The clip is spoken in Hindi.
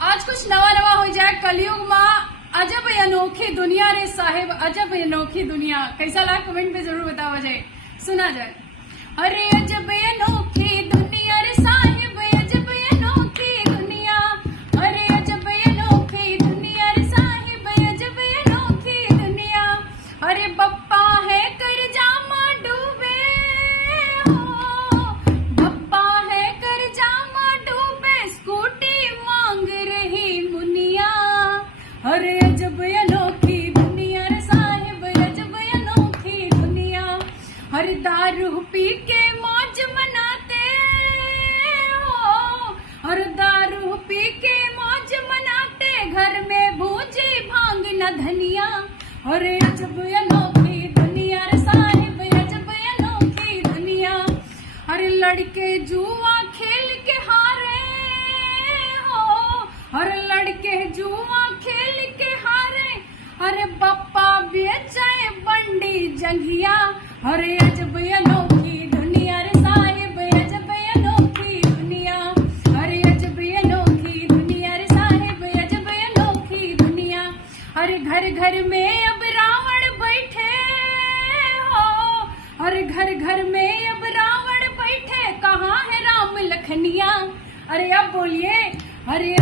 आज कुछ नवा नवा हो जाए कलयुग माँ अजब अनोखी दुनिया रे साहेब, अजब अनोखी दुनिया। कैसा लगा कमेंट पे जरूर बताओ जाए, सुना जाए। अरे अजब अनोखी दुनिया रे साहेब, अजब अनोखी दुनिया। अरे अजब अनोखी दुनिया रे साहेब, अजब अनोखी दुनिया। अरे बप्पा है कर जामा डूबे हो, बप्पा है कर जामा डूबे, स्कूटी मांग रही मुनिया। अरे अजब अनोखी दुनिया रे साहिब, अजब अनोखी दुनिया। हर दारू पी के मौज मनाते हो, हर दारू पी के मौज मनाते, घर में भूजी भांग न धनिया। अरे अजब अनोखी दुनिया रे साहिब, अजब अनोखी दुनिया। अरे लड़के जुआ खेल के हारे हो, हर लड़के जुआ खेल के हारे। अरे बप्पा बेचाए बंडी जंगिया। अरे अजब अनोखी दुनिया रे साहिब, अजब अनोखी दुनिया। अरे अजब अनोखी दुनिया रे साहिब, अजब अनोखी दुनिया। अरे घर घर में अब रावण बैठे हो, अरे घर घर में अब रावण बैठे, कहाँ है राम लखनिया। अरे अब बोलिए। अरे